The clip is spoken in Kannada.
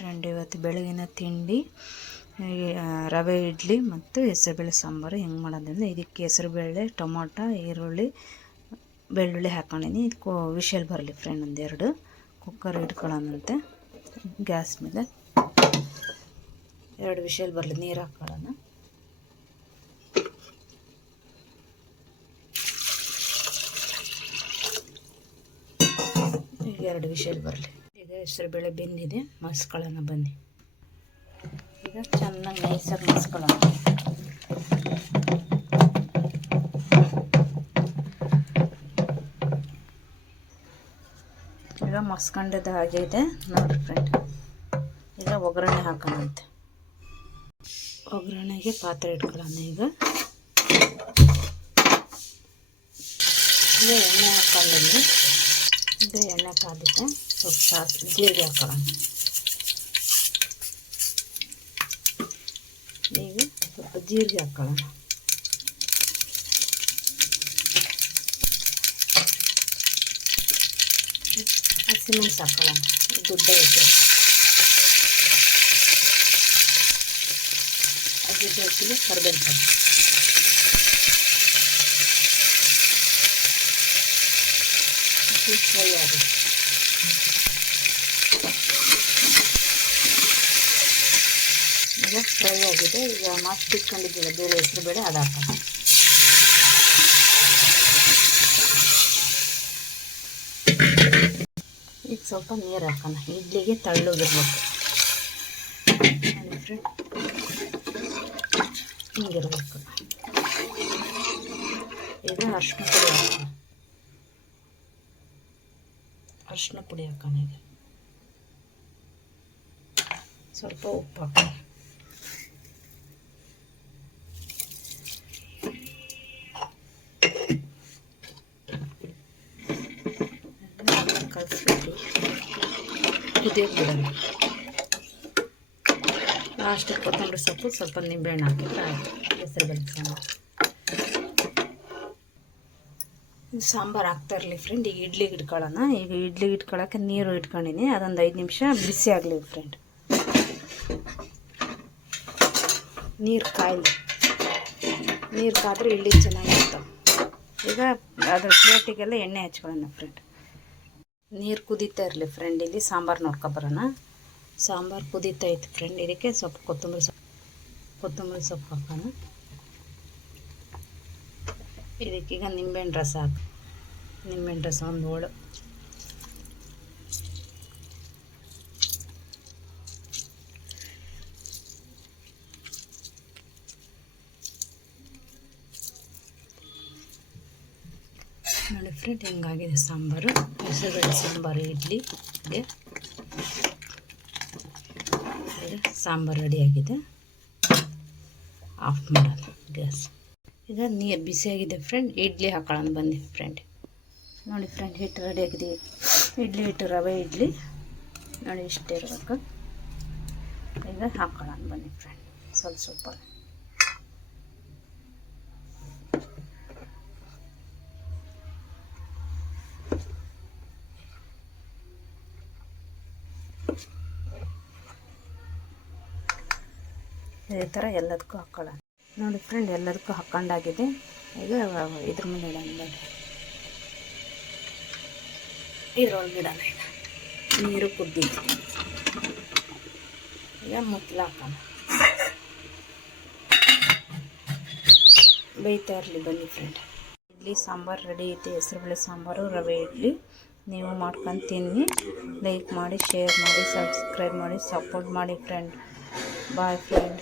ಫ್ರೆಂಡ್, ಇವತ್ತು ಬೆಳಗಿನ ತಿಂಡಿ ರವೆ ಇಡ್ಲಿ ಮತ್ತು ಹೆಸರುಬೇಳೆ ಸಾಂಬಾರು ಹೆಂಗೆ ಮಾಡೋದಂದರೆ, ಇದಕ್ಕೆ ಹೆಸರುಬೇಳೆ, ಟೊಮೊಟೊ, ಈರುಳ್ಳಿ, ಬೆಳ್ಳುಳ್ಳಿ ಹಾಕ್ಕೊಂಡಿನಿ. ಇದಕ್ಕೆ ವಿಷಲ್ ಬರಲಿ ಫ್ರೆಂಡ್. ಒಂದೆರಡು ಕುಕ್ಕರ್ ಇಟ್ಕೊಳ್ಳೋಣಂತೆ. ಗ್ಯಾಸ್ ಮೇಲೆ 2 ವಿಷಲ್ ಬರಲಿ. ನೀರು ಹಾಕ್ಕೊಳ್ಳೋಣ. ಈಗ 2 ವಿಷಲ್ ಬರಲಿ. ಈಗ ಹೆಸರುಬೇಳೆ ಬೆಂದಿದೆ, ಮಸ್ಕೊಳ್ಳೋಣ ಬನ್ನಿ. ಈಗ ಚೆನ್ನಾಗಿ ನೈಸಾಗಿ ಮಸ್ಕೊಳ್ಳೋಣ. ಈಗ ಮಸ್ಕೊಂಡಿದ್ದು ಆಗಿದೆ ನೋಡಿ ಫ್ರೆಂಡ್. ಈಗ ಒಗ್ಗರಣೆ ಹಾಕೋಣಂತೆ. ಒಗ್ಗರಣೆಗೆ ಪಾತ್ರೆ ಇಟ್ಕೊಳ್ಳೋಣ. ಈಗ ಎಣ್ಣೆ ಹಾಕ್ಕೊಂಡಿದ್ದೆ. ಈಗ ಎಣ್ಣೆ ಕಾದಿದೆ. ಸ್ವಲ್ಪ ಸಾಸಿವೆ, ಜೀರಿಗೆ ಹಾಕೊಳ್ಳೋಣ. ಈಗ ಸ್ವಲ್ಪ ಜೀರಿಗೆ ಹಾಕ್ಕೊಳ್ಳೋಣ. ಹಸಿಮೆಣಸು ಹಾಕ್ಕೊಳ್ಳೋಣ. ದುಡ್ಡ ಇಟ್ಟು ಹಸಿಮೆಣಸಿಗೆ ಕರಿಬೇವು ಸೊಪ್ಪು. ಫ್ರೈ ಆಗುತ್ತೆ. ಈಗ ಫ್ರೈ ಆಗಿದೆ. ಈಗ ಮಸ್ತ್ ಇಟ್ಕೊಂಡಿದ್ದಿಲ್ಲ ಬೇಳೆ, ಹೆಸರು ಬೇಳೆ, ಅದು ಹಾಕೋಣ. ಈಗ ಸ್ವಲ್ಪ ನೀರು ಹಾಕೋಣ. ಇಡ್ಲಿಗೆ ತಳ್ಳಗಿರ್ಬೇಕು. ಹಿಂಗಿರ್ಬೇಕು. ಈಗ ಅರಿಶಿನ ಪುಡಿ ಹಾಕೋಣ. ಅರಿಶಿನ ಪುಡಿ ಹಾಕೋಣ. ಈಗ ಸ್ವಲ್ಪ ಉಪ್ಪು ಹಾಕೋಣ. ಕಲಿಸ್ಬಿಟ್ಟು ಕುದಿಯೋಕೆ ಬಿಡೋಣ. ಲಾಸ್ಟಿಗೆ ಕೊತ್ತಂಬರಿ ಸೊಪ್ಪು, ಸ್ವಲ್ಪ ನಿಂಬೆಹಣ್ಣು ಹಾಕಿದ್ರೆ ಆಯಿತು ಹೆಸರುಬೇಳೆ ಸಾಂಬಾರು. ಸಾಂಬಾರು ಹಾಕ್ತಾ ಇರಲಿ ಫ್ರೆಂಡ್. ಈಗ ಇಡ್ಲಿಗೆ ಇಟ್ಕೊಳ್ಳೋಣ. ಈಗ ಇಡ್ಲಿಗೆ ಇಟ್ಕೊಳ್ಳೋಕೆ ನೀರು ಇಟ್ಕೊಂಡಿನಿ. ಅದೊಂದು 5 ನಿಮಿಷ ಬಿಸಿ ಆಗಲಿ ಫ್ರೆಂಡ್. ನೀರು ಕಾಯಲಿ. ನೀರು ಕಾದ್ರೆ ಇಡ್ಲಿ ಚೆನ್ನಾಗಿರ್ತಾವೆ. ಈಗ ಅದ್ರ ಪ್ಲೇಟಿಗೆಲ್ಲ ಎಣ್ಣೆ ಹಚ್ಕೊಳ್ಳೋಣ ಫ್ರೆಂಡ್. ನೀರು ಕುದೀತಾ ಇರಲಿ ಫ್ರೆಂಡ್. ಇಲ್ಲಿ ಸಾಂಬಾರು ನೋಡ್ಕೊಬರೋಣ. ಸಾಂಬಾರು ಕುದೀತಾ ಇತ್ತು ಫ್ರೆಂಡ್. ಇದಕ್ಕೆ ಸ್ವಲ್ಪ ಕೊತ್ತಂಬರಿ ಸೊಪ್ಪು ಹಾಕೋಣ. ಇದಕ್ಕೀಗ ನಿಂಬೆಹಣ್ಣು ರಸ ಹಾಕಿ. ನಿಂಬೆಹಣ್ಣು ರಸ ಒಂದು ಹೋಳು. ನೋಡಿ ಫ್ರೆಂಡ್, ಹಿಂಗಾಗಿದೆ ಸಾಂಬಾರು. ಹೆಸರುಬೇಳೆ ಸಾಂಬಾರು ಇಡ್ಲಿಗೆ. ಸಾಂಬಾರು ರೆಡಿಯಾಗಿದೆ. ಆಫ್ ಮಾಡೋಣ ಗ್ಯಾಸ್. ಈಗ ನೀರು ಬಿಸಿಯಾಗಿದೆ ಫ್ರೆಂಡ್. ಇಡ್ಲಿ ಹಾಕೊಳ್ಳೋಣ ಬನ್ನಿ ಫ್ರೆಂಡ್. ನೋಡಿ ಫ್ರೆಂಡ್, ಹಿಟ್ಟು ರೆಡಿಯಾಗಿದೆ. ಇಡ್ಲಿ ಹಿಟ್ಟು, ರವೆ ಇಡ್ಲಿ ನೋಡಿ ಇಷ್ಟೇ ಇರಬೇಕು. ಈಗ ಹಾಕೊಳ್ಳೋಣ ಬನ್ನಿ ಫ್ರೆಂಡ್. ಸ್ವಲ್ಪ ಇದೇ ಥರ ಎಲ್ಲದಕ್ಕೂ ಹಾಕ್ಕೊಳ್ಳೋಣ. ನೋಡಿ ಫ್ರೆಂಡ್, ಎಲ್ಲದಕ್ಕೂ ಹಾಕ್ಕೊಂಡಾಗಿದೆ. ಈಗ ಇದ್ರ ಮೇಲೆ ಇಡೋಣ ಬನ್ನಿ. ಇದ್ರೊಳಗೆ ಇಡೋಣ. ಈಗ ನೀರು ಕುದ್ದಿದ್ದು. ಈಗ ಮುತ್ತಲು ಹಾಕೋಣ. ಬೇಯ್ತಾ ಇರಲಿ ಬನ್ನಿ ಫ್ರೆಂಡ್. ಇಡ್ಲಿ ಸಾಂಬಾರು ರೆಡಿ ಐತೆ. ಹೆಸರುಬೇಳೆ ಸಾಂಬಾರು, ರವೆ ಇಡ್ಲಿ. ನೀವು ಮಾಡ್ಕೊಂಡು ತಿನ್ನಿ. ಲೈಕ್ ಮಾಡಿ, ಶೇರ್ ಮಾಡಿ, ಸಬ್ಸ್ಕ್ರೈಬ್ ಮಾಡಿ, ಸಪೋರ್ಟ್ ಮಾಡಿ ಫ್ರೆಂಡ್. Boy friend.